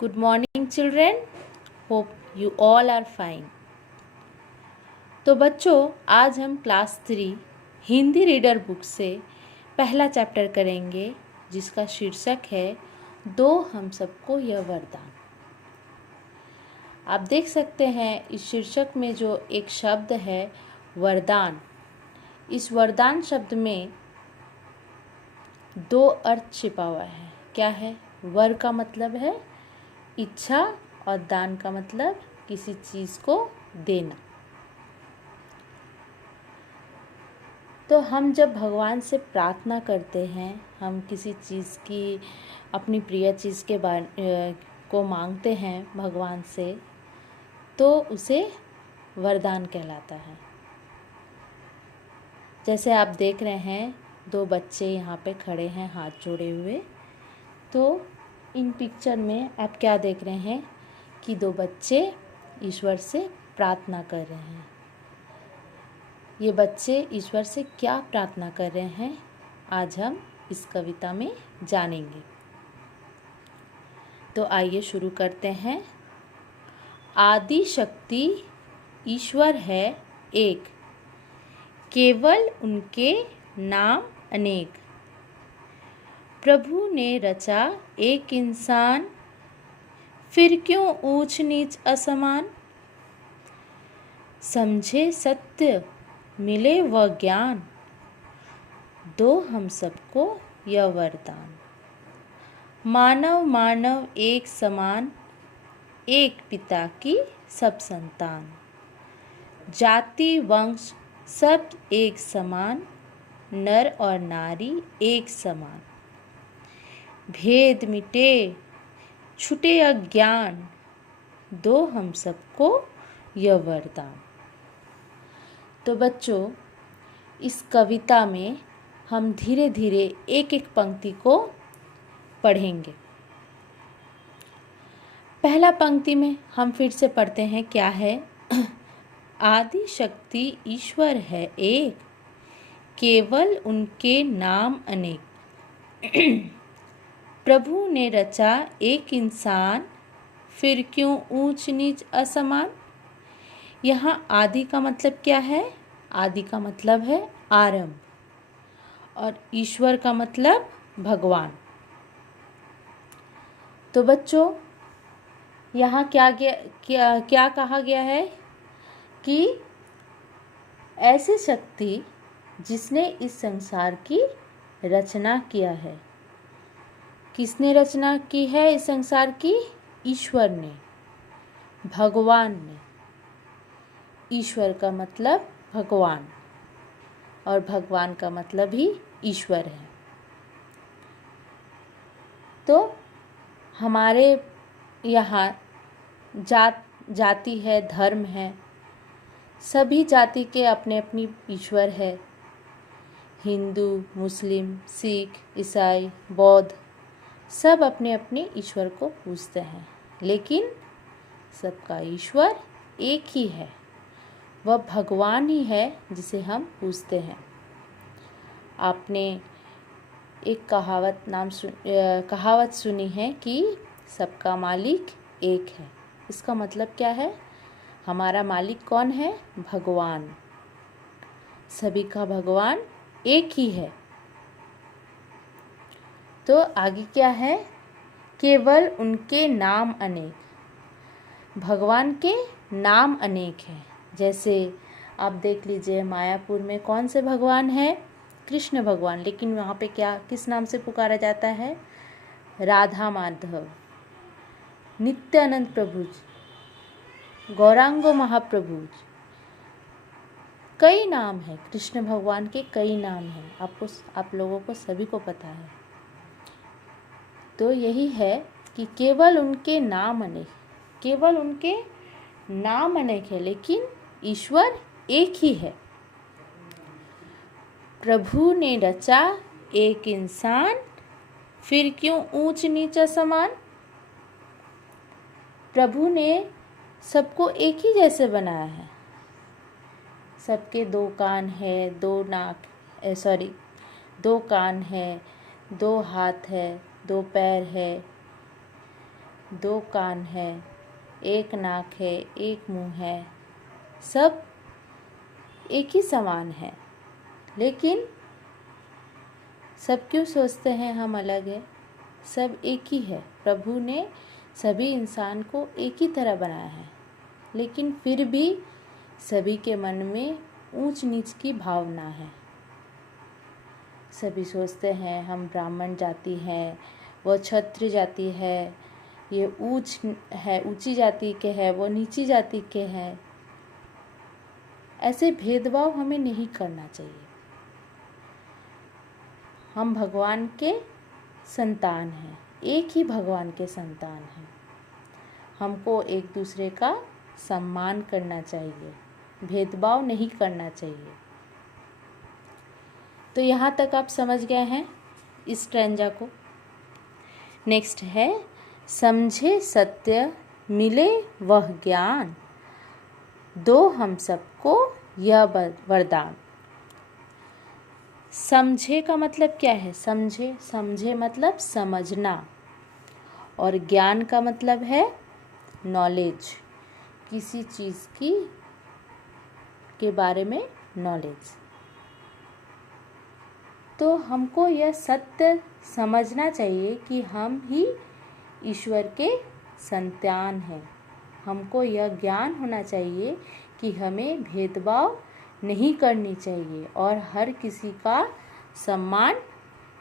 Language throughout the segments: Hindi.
Good morning children. Hope you all are fine. तो बच्चों आज हम क्लास 3 हिंदी रीडर बुक से पहला चैप्टर करेंगे जिसका शीर्षक है दो हम सबको यह वरदान। आप देख सकते हैं इस शीर्षक में जो एक शब्द है वरदान। इस वरदान शब्द में दो अर्थ छिपा हुआ है। क्या है? वर का मतलब है इच्छा और दान का मतलब किसी चीज़ को देना। तो हम जब भगवान से प्रार्थना करते हैं, हम किसी चीज़ की अपनी प्रिय चीज़ के को मांगते हैं भगवान से, तो उसे वरदान कहलाता है। जैसे आप देख रहे हैं दो बच्चे यहाँ पे खड़े हैं हाथ जोड़े हुए। तो इन पिक्चर में आप क्या देख रहे हैं कि दो बच्चे ईश्वर से प्रार्थना कर रहे हैं। ये बच्चे ईश्वर से क्या प्रार्थना कर रहे हैं आज हम इस कविता में जानेंगे। तो आइए शुरू करते हैं। आदि शक्ति ईश्वर है एक, केवल उनके नाम अनेक। प्रभु ने रचा एक इंसान, फिर क्यों ऊंच नीच असमान। समझे सत्य मिले वह ज्ञान, दो हम सबको यह वरदान। मानव मानव एक समान, एक पिता की सब संतान। जाति वंश सब एक समान, नर और नारी एक समान। भेद मिटे छूटे अज्ञान, दो हम सबको यह वरदान। तो बच्चों इस कविता में हम धीरे धीरे एक एक पंक्ति को पढ़ेंगे। पहला पंक्ति में हम फिर से पढ़ते हैं। क्या है? आदि शक्ति ईश्वर है एक, केवल उनके नाम अनेक। प्रभु ने रचा एक इंसान, फिर क्यों ऊंच नीच असमान। यहाँ आदि का मतलब क्या है? आदि का मतलब है आरंभ, और ईश्वर का मतलब भगवान। तो बच्चों यहाँ क्या कहा गया है कि ऐसी शक्ति जिसने इस संसार की रचना किया है। किसने रचना की है इस संसार की? ईश्वर ने, भगवान ने। ईश्वर का मतलब भगवान और भगवान का मतलब ही ईश्वर है। तो हमारे यहाँ जाति है, धर्म है, सभी जाति के अपने अपनी ईश्वर है। हिंदू, मुस्लिम, सिख, ईसाई, बौद्ध सब अपने अपने ईश्वर को पूजते हैं, लेकिन सबका ईश्वर एक ही है। वह भगवान ही है जिसे हम पूजते हैं। आपने एक कहावत सुनी है कि सबका मालिक एक है। इसका मतलब क्या है? हमारा मालिक कौन है? भगवान। सभी का भगवान एक ही है। तो आगे क्या है? केवल उनके नाम अनेक। भगवान के नाम अनेक हैं। जैसे आप देख लीजिए मायापुर में कौन से भगवान है? कृष्ण भगवान। लेकिन वहाँ पे किस नाम से पुकारा जाता है? राधा माधव, नित्यानंद प्रभु, गौरांगो महाप्रभु। कई नाम हैं कृष्ण भगवान के, कई नाम हैं। आप लोगों को सभी को पता है। तो यही है कि केवल उनके नाम अनेक, केवल उनके नाम अनेक है, लेकिन ईश्वर एक ही है। प्रभु ने रचा एक इंसान, फिर क्यों ऊंच नीचा समान। प्रभु ने सबको एक ही जैसे बनाया है। सबके दो कान है, दो कान है, दो हाथ है, दो पैर है, दो कान है, एक नाक है, एक मुंह है, सब एक ही समान है। लेकिन सब क्यों सोचते हैं हम अलग है? सब एक ही है। प्रभु ने सभी इंसान को एक ही तरह बनाया है, लेकिन फिर भी सभी के मन में ऊंच नीच की भावना है। सभी सोचते हैं हम ब्राह्मण जाति हैं, वो क्षत्रिय जाति है, ये ऊंच है, ऊंची जाति के है, वो नीची जाति के है। ऐसे भेदभाव हमें नहीं करना चाहिए। हम भगवान के संतान हैं, एक ही भगवान के संतान हैं। हमको एक दूसरे का सम्मान करना चाहिए, भेदभाव नहीं करना चाहिए। तो यहाँ तक आप समझ गए हैं इस स्ट्रैंजा को। नेक्स्ट है, समझे सत्य मिले वह ज्ञान, दो हम सबको यह वरदान। समझे का मतलब क्या है? समझे मतलब समझना, और ज्ञान का मतलब है नॉलेज, किसी चीज़ की के बारे में नॉलेज। तो हमको यह सत्य समझना चाहिए कि हम ही ईश्वर के संतान हैं। हमको यह ज्ञान होना चाहिए कि हमें भेदभाव नहीं करनी चाहिए और हर किसी का सम्मान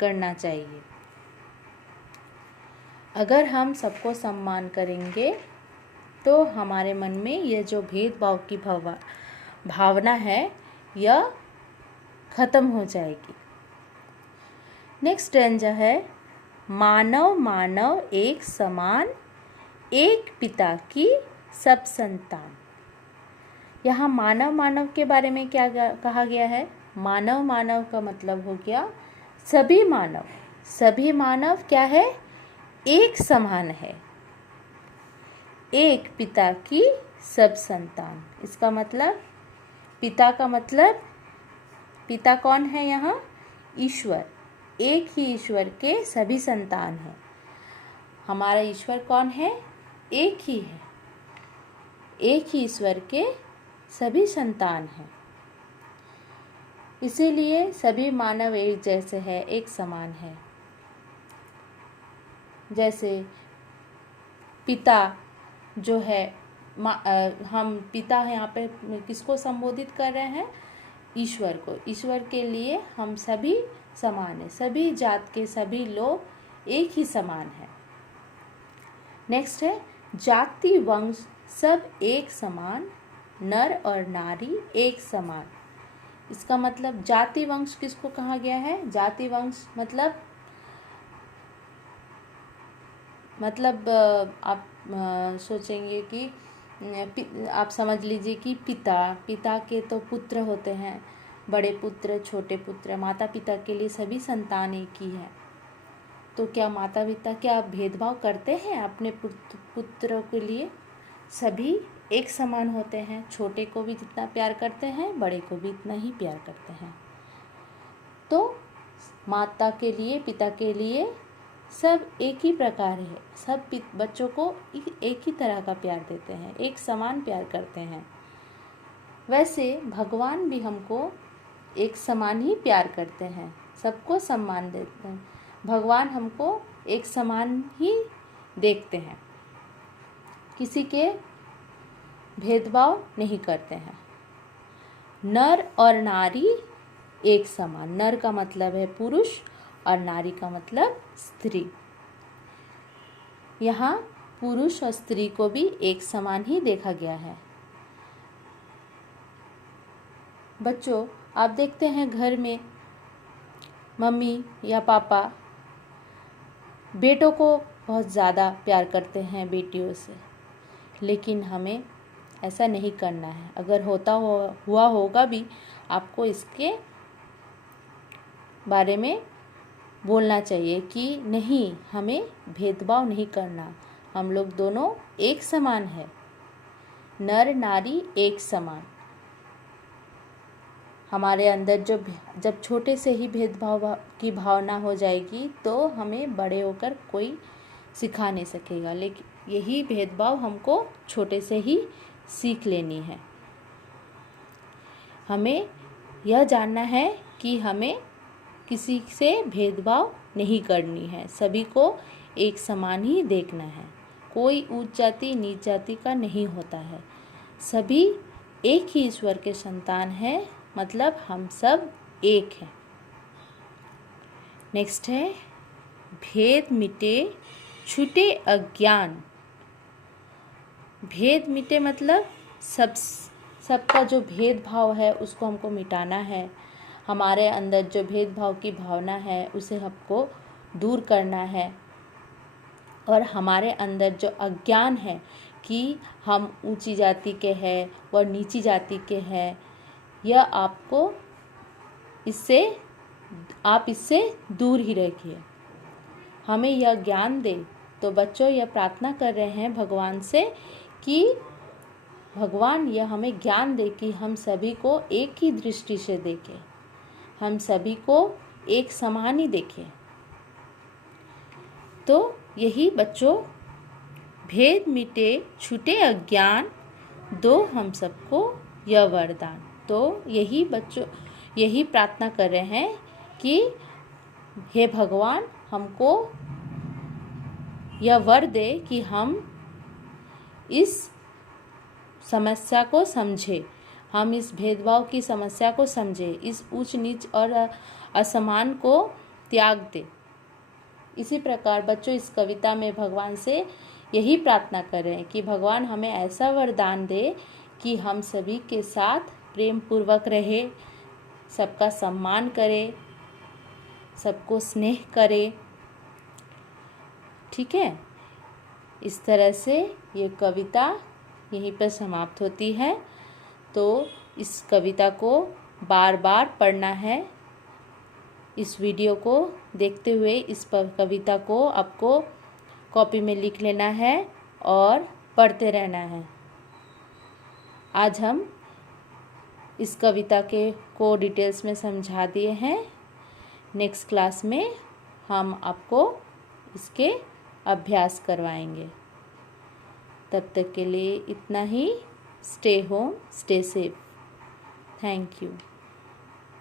करना चाहिए। अगर हम सबको सम्मान करेंगे तो हमारे मन में यह जो भेदभाव की भावना है यह खत्म हो जाएगी। नेक्स्ट स्ट्रैंजा है, मानव मानव एक समान, एक पिता की सब संतान। यहाँ मानव मानव के बारे में क्या कहा गया है? मानव मानव का मतलब हो गया सभी मानव। सभी मानव क्या है? एक समान है, एक पिता की सब संतान। इसका मतलब पिता का मतलब, पिता कौन है यहाँ? ईश्वर। एक ही ईश्वर के सभी संतान हैं। हमारा ईश्वर कौन है? एक ही है। एक ही ईश्वर के सभी संतान हैं। इसीलिए सभी मानव एक जैसे है, एक समान है। जैसे पिता जो है, हम पिता यहाँ पे किसको संबोधित कर रहे हैं? ईश्वर को। ईश्वर के लिए हम सभी समान हैं, सभी जात के सभी लोग एक ही समान हैं। नेक्स्ट है, जाति वंश सब एक समान, नर और नारी एक समान। इसका मतलब जाति वंश किसको कहा गया है? जाति वंश मतलब आप सोचेंगे कि आप समझ लीजिए कि पिता के तो पुत्र होते हैं, बड़े पुत्र, छोटे पुत्र। माता पिता के लिए सभी संतान एक ही है। तो क्या माता पिता क्या भेदभाव करते हैं अपने पुत्रों के लिए? सभी एक समान होते हैं। छोटे को भी जितना प्यार करते हैं, बड़े को भी इतना ही प्यार करते हैं। तो माता के लिए, पिता के लिए सब एक ही प्रकार है। सब बच्चों को एक ही तरह का प्यार देते हैं, एक समान प्यार करते हैं। वैसे भगवान भी हमको एक समान ही प्यार करते हैं, सबको सम्मान देते हैं। भगवान हमको एक समान ही देखते हैं, किसी के भेदभाव नहीं करते हैं। नर और नारी एक समान। नर का मतलब है पुरुष और नारी का मतलब स्त्री। यहाँ पुरुष और स्त्री को भी एक समान ही देखा गया है। बच्चों, आप देखते हैं घर में मम्मी या पापा बेटों को बहुत ज़्यादा प्यार करते हैं बेटियों से, लेकिन हमें ऐसा नहीं करना है। अगर हुआ होगा भी, आपको इसके बारे में बोलना चाहिए कि नहीं, हमें भेदभाव नहीं करना, हम लोग दोनों एक समान है, नर नारी एक समान। हमारे अंदर जब छोटे से ही भेदभाव की भावना हो जाएगी तो हमें बड़े होकर कोई सिखा नहीं सकेगा। लेकिन यही भेदभाव हमको छोटे से ही सीख लेनी है। हमें यह जानना है कि हमें किसी से भेदभाव नहीं करनी है, सभी को एक समान ही देखना है। कोई ऊंच जाति नीच जाति का नहीं होता है, सभी एक ही ईश्वर के संतान हैं, मतलब हम सब एक हैं। नेक्स्ट है भेद मिटे छूटे अज्ञान। भेद मिटे मतलब सबका जो भेदभाव है उसको हमको मिटाना है। हमारे अंदर जो भेदभाव की भावना है उसे हमको दूर करना है। और हमारे अंदर जो अज्ञान है कि हम ऊंची जाति के हैं और नीची जाति के हैं, यह आप इससे दूर ही रखिए। हमें यह ज्ञान दे। तो बच्चों, यह प्रार्थना कर रहे हैं भगवान से कि भगवान यह हमें ज्ञान दे कि हम सभी को एक ही दृष्टि से देखें, हम सभी को एक समान ही देखें। तो यही बच्चों, भेद मिटे छूटे अज्ञान, दो हम सबको यह वरदान। तो यही बच्चों, यही प्रार्थना कर रहे हैं कि हे भगवान, हमको यह वर दे कि हम इस समस्या को समझे, हम इस भेदभाव की समस्या को समझे, इस ऊंच नीच और असमान को त्याग दे। इसी प्रकार बच्चों, इस कविता में भगवान से यही प्रार्थना कर रहे हैं कि भगवान हमें ऐसा वरदान दे कि हम सभी के साथ प्रेम पूर्वक रहे, सबका सम्मान करे, सबको स्नेह करे। ठीक है, इस तरह से ये कविता यहीं पर समाप्त होती है। तो इस कविता को बार बार पढ़ना है। इस वीडियो को देखते हुए इस कविता को आपको कॉपी में लिख लेना है और पढ़ते रहना है। आज हम इस कविता को डिटेल्स में समझा दिए हैं। नेक्स्ट क्लास में हम आपको इसके अभ्यास करवाएंगे। तब तक के लिए इतना ही। Stay home, stay safe. Thank you.